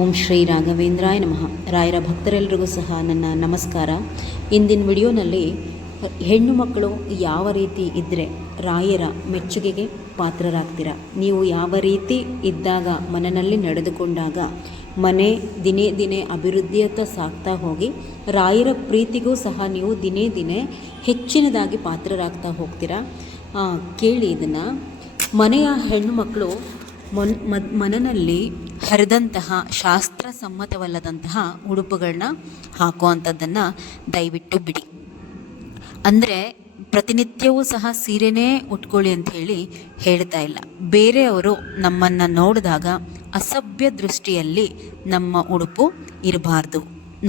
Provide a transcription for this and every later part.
ಓಂ ಶ್ರೀ ರಾಘವೇಂದ್ರಾಯ ನಮಃ. ರಾಯರ ಭಕ್ತರೆಲ್ಲರಿಗೂ ಸಹ ನನ್ನ ನಮಸ್ಕಾರ. ಇಂದಿನ ವಿಡಿಯೋನಲ್ಲಿ ಹೆಣ್ಣು ಮಕ್ಕಳು ಯಾವ ರೀತಿ ಇದ್ದರೆ ರಾಯರ ಮೆಚ್ಚುಗೆಗೆ ಪಾತ್ರರಾಗ್ತೀರಾ, ನೀವು ಯಾವ ರೀತಿ ಇದ್ದಾಗ ಮನೆಯಲ್ಲಿ ನಡೆದುಕೊಂಡಾಗ ಮನೆ ದಿನೇ ದಿನೇ ಅಭಿವೃದ್ಧಿಯತ್ತ ಸಾಗ್ತಾ ಹೋಗಿ ರಾಯರ ಪ್ರೀತಿಗೂ ಸಹ ನೀವು ದಿನೇ ದಿನೇ ಹೆಚ್ಚಿನದಾಗಿ ಪಾತ್ರರಾಗ್ತಾ ಹೋಗ್ತೀರಾ. ಕೇಳಿ ಇದನ್ನು. ಮನೆಯ ಹೆಣ್ಣು ಮಕ್ಕಳು ಮನೆಯಲ್ಲಿ ಹರಿದಂತಹ ಶಾಸ್ತ್ರಸಮ್ಮತವಲ್ಲದಂತಹ ಉಡುಪುಗಳನ್ನ ಹಾಕುವಂಥದ್ದನ್ನು ದಯವಿಟ್ಟು ಬಿಡಿ. ಅಂದರೆ ಪ್ರತಿನಿತ್ಯವೂ ಸಹ ಸೀರೆನೇ ಉಟ್ಕೊಳ್ಳಿ ಅಂತ ಹೇಳ್ತಾ ಇಲ್ಲ. ಬೇರೆಯವರು ನಮ್ಮನ್ನು ನೋಡಿದಾಗ ಅಸಭ್ಯ ದೃಷ್ಟಿಯಲ್ಲಿ ನಮ್ಮ ಉಡುಪು ಇರಬಾರ್ದು.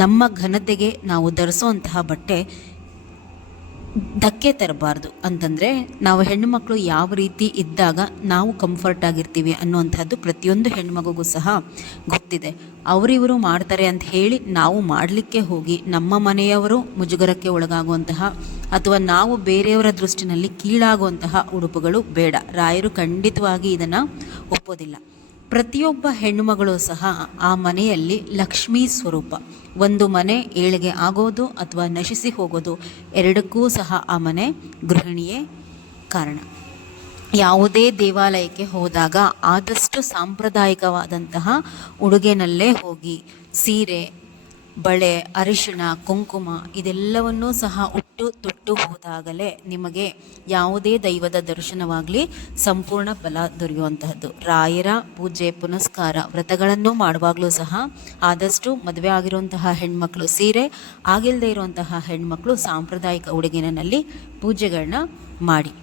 ನಮ್ಮ ಘನತೆಗೆ ನಾವು ಧರಿಸುವಂತಹ ಬಟ್ಟೆ ಧಕ್ಕೆ ತರಬಾರ್ದು. ಅಂತಂದರೆ ನಾವು ಹೆಣ್ಣುಮಕ್ಕಳು ಯಾವ ರೀತಿ ಇದ್ದಾಗ ನಾವು ಕಂಫರ್ಟ್ ಆಗಿರ್ತೀವಿ ಅನ್ನುವಂಥದ್ದು ಪ್ರತಿಯೊಂದು ಹೆಣ್ಮಗುಗೂ ಸಹ ಗೊತ್ತಿದೆ. ಅವರಿವರು ಮಾಡ್ತಾರೆ ಅಂತ ಹೇಳಿ ನಾವು ಮಾಡಲಿಕ್ಕೆ ಹೋಗಿ ನಮ್ಮ ಮನೆಯವರು ಮುಜುಗರಕ್ಕೆ ಒಳಗಾಗುವಂತಹ ಅಥವಾ ನಾವು ಬೇರೆಯವರ ದೃಷ್ಟಿನಲ್ಲಿ ಕೀಳಾಗುವಂತಹ ಉಡುಪುಗಳು ಬೇಡ. ರಾಯರು ಖಂಡಿತವಾಗಿ ಇದನ್ನು ಒಪ್ಪೋದಿಲ್ಲ. ಪ್ರತಿಯೊಬ್ಬ ಹೆಣ್ಣುಮಗಳು ಸಹ ಆ ಮನೆಯಲ್ಲಿ ಲಕ್ಷ್ಮೀ ಸ್ವರೂಪ. ಒಂದು ಮನೆ ಏಳಿಗೆ ಆಗೋದು ಅಥವಾ ನಶಿಸಿ ಹೋಗೋದು ಎರಡಕ್ಕೂ ಸಹ ಆ ಮನೆ ಗೃಹಿಣಿಯೇ ಕಾರಣ. ಯಾವುದೇ ದೇವಾಲಯಕ್ಕೆ ಹೋದಾಗ ಆದಷ್ಟು ಸಾಂಪ್ರದಾಯಿಕವಾದಂತಹ ಉಡುಗೆನಲ್ಲೇ ಹೋಗಿ ಸೀರೆ, ಬಳೆ, ಅರಿಶಿಣ, ಕುಂಕುಮ ಇದೆಲ್ಲವನ್ನೂ ಸಹ ತೊಟ್ಟು ಹೋದಾಗಲೇ ನಿಮಗೆ ಯಾವುದೇ ದೈವದ ದರ್ಶನವಾಗಲಿ ಸಂಪೂರ್ಣ ಫಲ ದೊರೆಯುವಂತಹದ್ದು. ರಾಯರ ಪೂಜೆ ಪುನಸ್ಕಾರ ವ್ರತಗಳನ್ನು ಮಾಡುವಾಗಲೂ ಸಹ ಆದಷ್ಟು ಮದುವೆ ಆಗಿರುವಂತಹ ಹೆಣ್ಮಕ್ಳು ಸೀರೆ, ಆಗಿಲ್ಲದೆ ಇರುವಂತಹ ಹೆಣ್ಮಕ್ಳು ಸಾಂಪ್ರದಾಯಿಕ ಉಡುಗೆನಲ್ಲಿ ಪೂಜೆಗಳನ್ನ ಮಾಡಿ.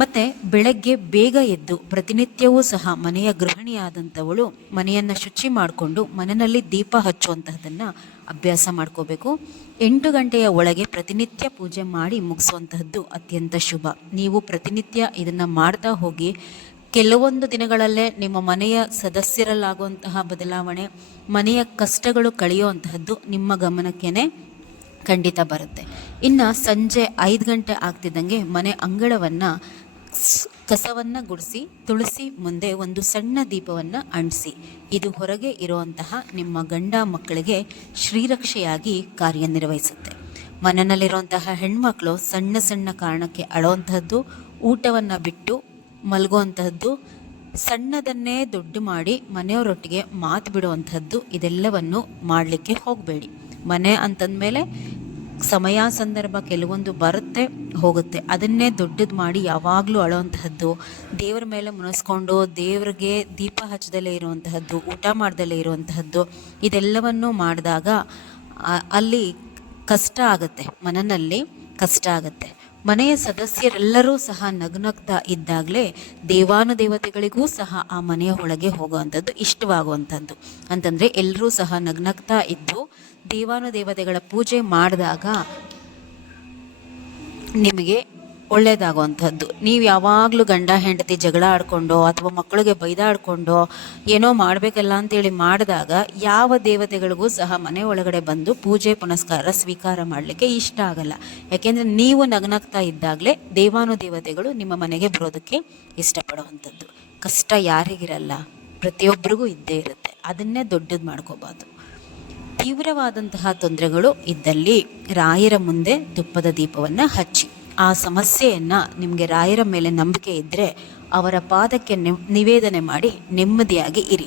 ಮತ್ತು ಬೆಳಗ್ಗೆ ಬೇಗ ಎದ್ದು ಪ್ರತಿನಿತ್ಯವೂ ಸಹ ಮನೆಯ ಗೃಹಿಣಿಯಾದಂಥವಳು ಮನೆಯನ್ನು ಶುಚಿ ಮಾಡಿಕೊಂಡು ಮನೆಯಲ್ಲಿ ದೀಪ ಹಚ್ಚುವಂತಹದ್ದನ್ನು ಅಭ್ಯಾಸ ಮಾಡ್ಕೋಬೇಕು. 8 ಗಂಟೆಯ ಒಳಗೆ ಪ್ರತಿನಿತ್ಯ ಪೂಜೆ ಮಾಡಿ ಮುಗಿಸುವಂತಹದ್ದು ಅತ್ಯಂತ ಶುಭ. ನೀವು ಪ್ರತಿನಿತ್ಯ ಇದನ್ನು ಮಾಡ್ತಾ ಹೋಗಿ ಕೆಲವೊಂದು ದಿನಗಳಲ್ಲೇ ನಿಮ್ಮ ಮನೆಯ ಸದಸ್ಯರಲ್ಲಾಗುವಂತಹ ಬದಲಾವಣೆ, ಮನೆಯ ಕಷ್ಟಗಳು ಕಳೆಯುವಂತಹದ್ದು ನಿಮ್ಮ ಗಮನಕ್ಕೇ ಖಂಡಿತ ಬರುತ್ತೆ. ಇನ್ನು ಸಂಜೆ 5 ಗಂಟೆ ಆಗ್ತಿದ್ದಂಗೆ ಮನೆ ಅಂಗಳವನ್ನು ಕಸವನ್ನು ಗುಡಿಸಿ ತುಳಸಿ ಮುಂದೆ ಒಂದು ಸಣ್ಣ ದೀಪವನ್ನು ಅಂಟಿಸಿ. ಇದು ಹೊರಗೆ ಇರುವಂತಹ ನಿಮ್ಮ ಗಂಡ ಮಕ್ಕಳಿಗೆ ಶ್ರೀರಕ್ಷೆಯಾಗಿ ಕಾರ್ಯನಿರ್ವಹಿಸುತ್ತೆ. ಮನೆಯಲ್ಲಿರುವಂತಹ ಹೆಣ್ಮಕ್ಳು ಸಣ್ಣ ಸಣ್ಣ ಕಾರಣಕ್ಕೆ ಅಳುವಂತಹದ್ದು, ಊಟವನ್ನು ಬಿಟ್ಟು ಮಲಗುವಂತಹದ್ದು, ಸಣ್ಣದನ್ನೇ ದೊಡ್ಡ ಮಾಡಿ ಮನೆಯವರೊಟ್ಟಿಗೆ ಮಾತು ಬಿಡುವಂಥದ್ದು ಇದೆಲ್ಲವನ್ನು ಮಾಡಲಿಕ್ಕೆ ಹೋಗಬೇಡಿ. ಮನೆ ಅಂತಂದಮೇಲೆ ಸಮಯ ಸಂದರ್ಭ ಕೆಲವೊಂದು ಬರುತ್ತೆ ಹೋಗುತ್ತೆ. ಅದನ್ನೇ ದೊಡ್ಡದು ಮಾಡಿ ಯಾವಾಗಲೂ ಅಳುವಂತಹದ್ದು, ದೇವರ ಮೇಲೆ ಮುನಿಸ್ಕೊಂಡು ದೇವರಿಗೆ ದೀಪ ಹಚ್ಚದಲ್ಲೇ ಇರುವಂತಹದ್ದು, ಊಟ ಮಾಡ್ದಲ್ಲೇ ಇರುವಂತಹದ್ದು ಇದೆಲ್ಲವನ್ನು ಮಾಡಿದಾಗ ಅಲ್ಲಿ ಕಷ್ಟ ಆಗುತ್ತೆ, ಮನೆಯಲ್ಲಿ ಕಷ್ಟ ಆಗುತ್ತೆ. ಮನೆಯ ಸದಸ್ಯರೆಲ್ಲರೂ ಸಹ ನಗ್ನಗ್ತಾ ಇದ್ದಾಗಲೇ ದೇವಾನುದೇವತೆಗಳಿಗೂ ಸಹ ಆ ಮನೆಯ ಒಳಗೆ ಹೋಗುವಂಥದ್ದು ಇಷ್ಟವಾಗುವಂಥದ್ದು. ಅಂತಂದರೆ ಎಲ್ಲರೂ ಸಹ ನಗ್ನಗ್ತಾ ಇದ್ದು ದೇವಾನುದೇವತೆಗಳ ಪೂಜೆ ಮಾಡಿದಾಗ ನಿಮಗೆ ಒಳ್ಳೆಯದಾಗುವಂಥದ್ದು. ನೀವು ಯಾವಾಗಲೂ ಗಂಡ ಹೆಂಡತಿ ಜಗಳ ಆಡ್ಕೊಂಡು ಅಥವಾ ಮಕ್ಕಳಿಗೆ ಬೈದಾಡ್ಕೊಂಡು ಏನೋ ಮಾಡಬೇಕಲ್ಲ ಅಂತೇಳಿ ಮಾಡಿದಾಗ ಯಾವ ದೇವತೆಗಳಿಗೂ ಸಹ ಮನೆ ಒಳಗಡೆ ಬಂದು ಪೂಜೆ ಪುನಸ್ಕಾರ ಸ್ವೀಕಾರ ಮಾಡಲಿಕ್ಕೆ ಇಷ್ಟ ಆಗಲ್ಲ. ಯಾಕೆಂದರೆ ನೀವು ನಗ್ನಗ್ತಾ ಇದ್ದಾಗಲೇ ದೇವಾನುದೇವತೆಗಳು ನಿಮ್ಮ ಮನೆಗೆ ಬರೋದಕ್ಕೆ ಇಷ್ಟಪಡುವಂಥದ್ದು. ಕಷ್ಟ ಯಾರಿಗಿರಲ್ಲ, ಪ್ರತಿಯೊಬ್ಬರಿಗೂ ಇದ್ದೇ ಇರುತ್ತೆ. ಅದನ್ನೇ ದೊಡ್ಡದು ಮಾಡ್ಕೋಬಾರ್ದು. ತೀವ್ರವಾದಂತಹ ತೊಂದರೆಗಳು ಇದ್ದಲ್ಲಿ ರಾಯರ ಮುಂದೆ ತುಪ್ಪದ ದೀಪವನ್ನು ಹಚ್ಚಿ. ಆ ಸಮಸ್ಯೆಯನ್ನು ನಿಮಗೆ ರಾಯರ ಮೇಲೆ ನಂಬಿಕೆ ಇದ್ದರೆ ಅವರ ಪಾದಕ್ಕೆ ನಿವೇದನೆ ಮಾಡಿ ನೆಮ್ಮದಿಯಾಗಿ ಇರಿ.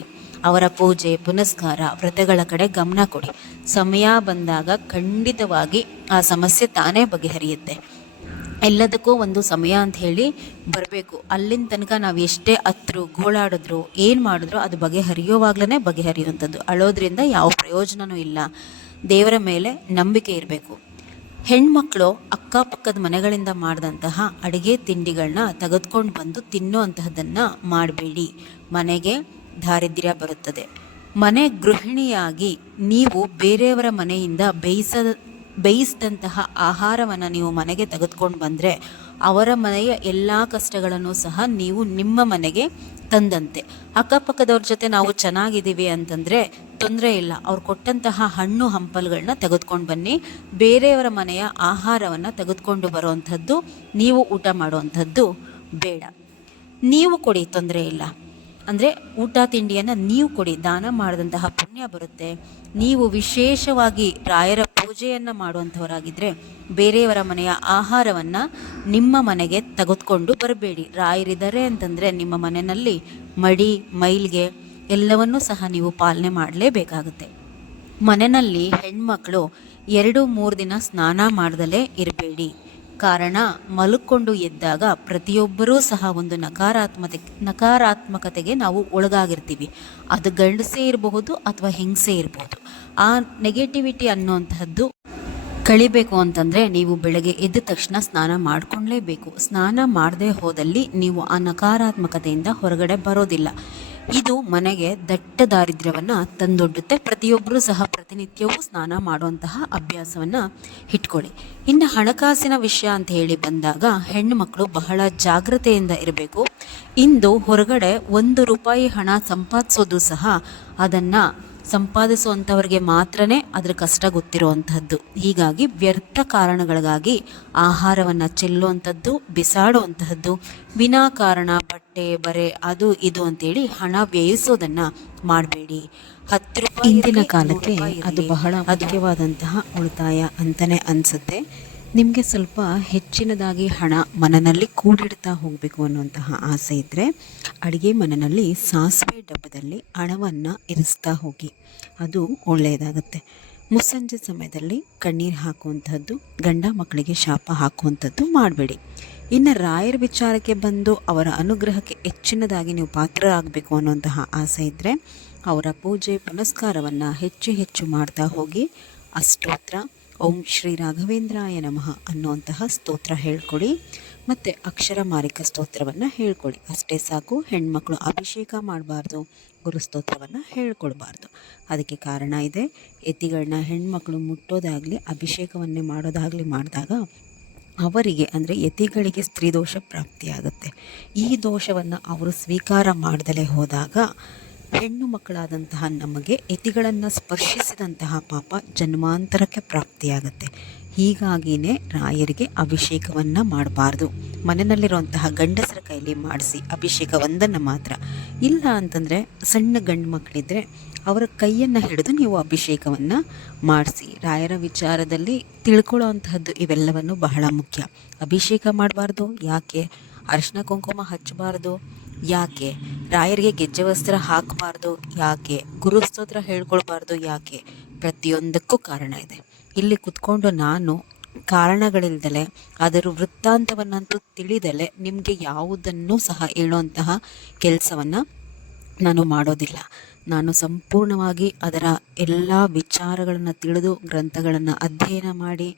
ಅವರ ಪೂಜೆ ಪುನಸ್ಕಾರ ವ್ರತಗಳ ಕಡೆ ಗಮನ ಕೊಡಿ. ಸಮಯ ಬಂದಾಗ ಖಂಡಿತವಾಗಿ ಆ ಸಮಸ್ಯೆ ತಾನೇ ಬಗೆಹರಿಯುತ್ತೆ. ಎಲ್ಲದಕ್ಕೂ ಒಂದು ಸಮಯ ಅಂತ ಹೇಳಿ ಬರಬೇಕು. ಅಲ್ಲಿನ ತನಕ ನಾವು ಎಷ್ಟೇ ಹತ್ರು ಗೋಳಾಡಿದ್ರು ಏನು ಮಾಡಿದ್ರು ಅದು ಬಗೆಹರಿಯೋವಾಗ್ಲೇ ಬಗೆಹರಿಯುವಂಥದ್ದು. ಅಳೋದ್ರಿಂದ ಯಾವ ಪ್ರಯೋಜನವೂ ಇಲ್ಲ. ದೇವರ ಮೇಲೆ ನಂಬಿಕೆ ಇರಬೇಕು. ಹೆಣ್ಮಕ್ಳು ಅಕ್ಕಪಕ್ಕದ ಮನೆಗಳಿಂದ ಮಾಡಿದಂತಹ ಅಡುಗೆ ತಿಂಡಿಗಳನ್ನ ತೆಗೆದುಕೊಂಡು ಬಂದು ತಿನ್ನುವಂತಹದ್ದನ್ನು ಮಾಡಬೇಡಿ. ಮನೆಗೆ ದಾರಿದ್ರ್ಯ ಬರುತ್ತದೆ. ಮನೆ ಗೃಹಿಣಿಯಾಗಿ ನೀವು ಬೇರೆಯವರ ಮನೆಯಿಂದ ಬೇಯಿಸಿದಂತಹ ಆಹಾರವನ್ನು ನೀವು ಮನೆಗೆ ತೆಗೆದುಕೊಂಡು ಬಂದರೆ ಅವರ ಮನೆಯ ಎಲ್ಲ ಕಷ್ಟಗಳನ್ನು ಸಹ ನೀವು ನಿಮ್ಮ ಮನೆಗೆ ತಂದಂತೆ. ಅಕ್ಕಪಕ್ಕದವ್ರ ಜೊತೆ ನಾವು ಚೆನ್ನಾಗಿದ್ದೀವಿ ಅಂತಂದರೆ ತೊಂದರೆ ಇಲ್ಲ. ಅವ್ರು ಕೊಟ್ಟಂತಹ ಹಣ್ಣು ಹಂಪಲುಗಳನ್ನ ತೆಗೆದುಕೊಂಡು ಬನ್ನಿ. ಬೇರೆಯವರ ಮನೆಯ ಆಹಾರವನ್ನು ತೆಗೆದುಕೊಂಡು ಬರುವಂಥದ್ದು, ನೀವು ಊಟ ಮಾಡುವಂಥದ್ದು ಬೇಡ. ನೀವು ಕೊಡಿ, ತೊಂದರೆ ಇಲ್ಲ. ಅಂದರೆ ಊಟ ತಿಂಡಿಯನ್ನು ನೀವು ಕೊಡಿ, ದಾನ ಮಾಡಿದಂತಹ ಪುಣ್ಯ ಬರುತ್ತೆ. ನೀವು ವಿಶೇಷವಾಗಿ ರಾಯರ ಪೂಜೆಯನ್ನು ಮಾಡುವಂಥವರಾಗಿದ್ದರೆ ಬೇರೆಯವರ ಮನೆಯ ಆಹಾರವನ್ನು ನಿಮ್ಮ ಮನೆಗೆ ತೆಗೆದುಕೊಂಡು ಬರಬೇಡಿ. ರಾಯರಿದ್ದಾರೆ ಅಂತಂದರೆ ನಿಮ್ಮ ಮನೆಯಲ್ಲಿ ಮಡಿ ಮೈಲಿಗೆ ಎಲ್ಲವನ್ನೂ ಸಹ ನೀವು ಪಾಲನೆ ಮಾಡಲೇಬೇಕಾಗುತ್ತೆ. ಮನೆಯಲ್ಲಿ ಹೆಣ್ಮಕ್ಳು 2-3 ದಿನ ಸ್ನಾನ ಮಾಡ್ದಲೇ ಇರಬೇಡಿ. ಕಾರಣ, ಮಲ್ಕೊಂಡು ಎದ್ದಾಗ ಪ್ರತಿಯೊಬ್ಬರೂ ಸಹ ಒಂದು ನಕಾರಾತ್ಮಕತೆಗೆ ನಾವು ಒಳಗಾಗಿರ್ತೀವಿ. ಅದು ಗಂಡಸೇ ಇರಬಹುದು ಅಥವಾ ಹೆಂಗಸೇ ಇರಬಹುದು. ಆ ನೆಗೆಟಿವಿಟಿ ಅನ್ನುವಂತಹದ್ದು ಕಳಿಬೇಕು ಅಂತಂದರೆ ನೀವು ಬೆಳಗ್ಗೆ ಎದ್ದ ತಕ್ಷಣ ಸ್ನಾನ ಮಾಡಿಕೊಳ್ಳಲೇಬೇಕು. ಸ್ನಾನ ಮಾಡದೇ ಹೋದಲ್ಲಿ ನೀವು ಆ ನಕಾರಾತ್ಮಕತೆಯಿಂದ ಹೊರಗಡೆ ಬರೋದಿಲ್ಲ. ಇದು ಮನೆಗೆ ದಟ್ಟ ದಾರಿದ್ರ್ಯವನ್ನು ತಂದೊಡ್ಡುತ್ತೆ. ಪ್ರತಿಯೊಬ್ಬರೂ ಸಹ ಪ್ರತಿನಿತ್ಯವೂ ಸ್ನಾನ ಮಾಡುವಂತಹ ಅಭ್ಯಾಸವನ್ನು ಇಟ್ಕೊಳ್ಳಿ. ಇನ್ನು ಹಣಕಾಸಿನ ವಿಷಯ ಅಂತ ಹೇಳಿ ಬಂದಾಗ ಹೆಣ್ಣು ಮಕ್ಕಳು ಬಹಳ ಜಾಗ್ರತೆಯಿಂದ ಇರಬೇಕು. ಇಂದು ಹೊರಗಡೆ 1 ರೂಪಾಯಿ ಹಣ ಸಂಪಾದಿಸೋದು ಸಹ ಅದನ್ನು ಸಂಪಾದಿಸುವಂಥವ್ರಿಗೆ ಮಾತ್ರನೇ ಅದರ ಕಷ್ಟ ಗೊತ್ತಿರುವಂಥದ್ದು. ಹೀಗಾಗಿ ವ್ಯರ್ಥ ಕಾರಣಗಳಿಗಾಗಿ ಆಹಾರವನ್ನು ಚೆಲ್ಲುವಂಥದ್ದು, ಬಿಸಾಡುವಂತಹದ್ದು, ವಿನಾಕಾರಣ ಬಟ್ಟೆ ಬರೆ ಅದು ಇದು ಅಂತೇಳಿ ಹಣ ವ್ಯಯಿಸೋದನ್ನು ಮಾಡಬೇಡಿ. 10 ರೂಪಾಯಿ ಇಂದಿನ ಕಾಲಕ್ಕೆ ಅದು ಬಹಳ ಮುಖ್ಯವಾದಂತಹ ಉಳಿತಾಯ ಅಂತಲೇ ಅನಿಸುತ್ತೆ. ನಿಮಗೆ ಸ್ವಲ್ಪ ಹೆಚ್ಚಿನದಾಗಿ ಹಣ ಮನೆಯಲ್ಲಿ ಕೂಡಿಡ್ತಾ ಹೋಗಬೇಕು ಅನ್ನುವಂತಹ ಆಸೆ ಇದ್ದರೆ ಅಡುಗೆ ಮನೆಯಲ್ಲಿ ಸಾಸಿವೆ ಡಬ್ಬದಲ್ಲಿ ಹಣವನ್ನು ಇರಿಸ್ತಾ ಹೋಗಿ, ಅದು ಒಳ್ಳೆಯದಾಗುತ್ತೆ. ಮುಸ್ಸಂಜೆ ಸಮಯದಲ್ಲಿ ಕಣ್ಣೀರು ಹಾಕುವಂಥದ್ದು, ಗಂಡ ಮಕ್ಕಳಿಗೆ ಶಾಪ ಹಾಕುವಂಥದ್ದು ಮಾಡಬೇಡಿ. ಇನ್ನು ರಾಯರ ವಿಚಾರಕ್ಕೆ ಬಂದು ಅವರ ಅನುಗ್ರಹಕ್ಕೆ ಹೆಚ್ಚಿನದಾಗಿ ನೀವು ಪಾತ್ರರಾಗಬೇಕು ಅನ್ನುವಂತಹ ಆಸೆ ಇದ್ದರೆ ಅವರ ಪೂಜೆ ಪುನಸ್ಕಾರವನ್ನು ಹೆಚ್ಚು ಮಾಡ್ತಾ ಹೋಗಿ. ಅಷ್ಟೋತ್ರ ಓಂ ಶ್ರೀ ರಾಘವೇಂದ್ರಾಯ ನಮಃ ಅನ್ನುವಂತಹ ಸ್ತೋತ್ರ ಹೇಳ್ಕೊಡಿ. ಮತ್ತು ಅಕ್ಷರ ಮಾರಿಕ ಸ್ತೋತ್ರವನ್ನು ಹೇಳ್ಕೊಳ್ಳಿ. ಅಷ್ಟೇ ಸಾಕು. ಹೆಣ್ಮಕ್ಳು ಅಭಿಷೇಕ ಮಾಡಬಾರ್ದು, ಗುರುಸ್ತೋತ್ರವನ್ನು ಹೇಳ್ಕೊಳ್ಬಾರ್ದು. ಅದಕ್ಕೆ ಕಾರಣ ಇದೆ. ಯತಿಗಳನ್ನ ಹೆಣ್ಮಕ್ಳು ಮುಟ್ಟೋದಾಗಲಿ ಅಭಿಷೇಕವನ್ನೇ ಮಾಡೋದಾಗಲಿ ಮಾಡಿದಾಗ ಅವರಿಗೆ ಅಂದರೆ ಯತಿಗಳಿಗೆ ಸ್ತ್ರೀ ದೋಷ ಪ್ರಾಪ್ತಿಯಾಗುತ್ತೆ. ಈ ದೋಷವನ್ನು ಅವರು ಸ್ವೀಕಾರ ಮಾಡದಲೇ ಹೋದಾಗ ಹೆಣ್ಣು ಮಕ್ಕಳಾದಂತಹ ನಮಗೆ ಯತಿಗಳನ್ನು ಸ್ಪರ್ಶಿಸಿದಂತಹ ಪಾಪ ಜನ್ಮಾಂತರಕ್ಕೆ ಪ್ರಾಪ್ತಿಯಾಗುತ್ತೆ. ಹೀಗಾಗಿಯೇ ರಾಯರಿಗೆ ಅಭಿಷೇಕವನ್ನು ಮಾಡಬಾರ್ದು. ಮನೆಯಲ್ಲಿರುವಂತಹ ಗಂಡಸರ ಕೈಲಿ ಮಾಡಿಸಿ ಅಭಿಷೇಕ ಒಂದನ್ನು ಮಾತ್ರ. ಇಲ್ಲ ಅಂತಂದರೆ ಸಣ್ಣ ಗಂಡು ಮಕ್ಕಳಿದ್ದರೆ ಅವರ ಕೈಯನ್ನು ಹಿಡಿದು ನೀವು ಅಭಿಷೇಕವನ್ನು ಮಾಡಿಸಿ. ರಾಯರ ವಿಚಾರದಲ್ಲಿ ತಿಳ್ಕೊಳ್ಳೋ ಅಂತಹದ್ದು ಇವೆಲ್ಲವನ್ನು ಬಹಳ ಮುಖ್ಯ. ಅಭಿಷೇಕ ಮಾಡಬಾರ್ದು ಯಾಕೆ? ಅರಿಶಿನ ಕುಂಕುಮ ಹಚ್ಚಬಾರ್ದು ಯಾಕೆ? ರಾಯರಿಗೆ ಗೆಜ್ಜೆ ವಸ್ತ್ರ ಹಾಕಬಾರ್ದು ಯಾಕೆ? ಗುರುಸ್ತೋತ್ರ ಹೇಳ್ಕೊಳ್ಬಾರ್ದು ಯಾಕೆ? ಪ್ರತಿಯೊಂದಕ್ಕೂ ಕಾರಣ ಇದೆ. ಇಲ್ಲಿ ಕುತ್ಕೊಂಡು ನಾನು ಕಾರಣಗಳಿಲ್ದಲೆ ಅದರ ವೃತ್ತಾಂತವನ್ನಂತೂ ತಿಳಿದಲೆ ನಿಮಗೆ ಯಾವುದನ್ನೂ ಸಹ ಹೇಳುವಂತಹ ಕೆಲಸವನ್ನು ನಾನು ಮಾಡೋದಿಲ್ಲ. ನಾನು ಸಂಪೂರ್ಣವಾಗಿ ಅದರ ಎಲ್ಲ ವಿಚಾರಗಳನ್ನು ತಿಳಿದು ಗ್ರಂಥಗಳನ್ನು ಅಧ್ಯಯನ ಮಾಡಿ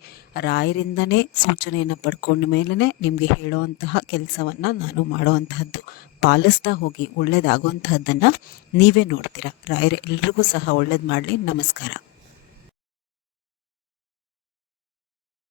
ರಾಯರಿಂದನೇ ಸೂಚನೆಯನ್ನು ಪಡ್ಕೊಂಡ ಮೇಲೇ ನಿಮಗೆ ಹೇಳುವಂತಹ ಕೆಲಸವನ್ನು ನಾನು ಮಾಡುವಂತಹದ್ದು. ಪಾಲಿಸ್ತಾ ಹೋಗಿ, ಒಳ್ಳೆಯದಾಗುವಂತಹದ್ದನ್ನು ನೀವೇ ನೋಡ್ತೀರಾ. ರಾಯರು ಎಲ್ರಿಗೂ ಸಹ ಒಳ್ಳೇದು ಮಾಡಲಿ. ನಮಸ್ಕಾರ.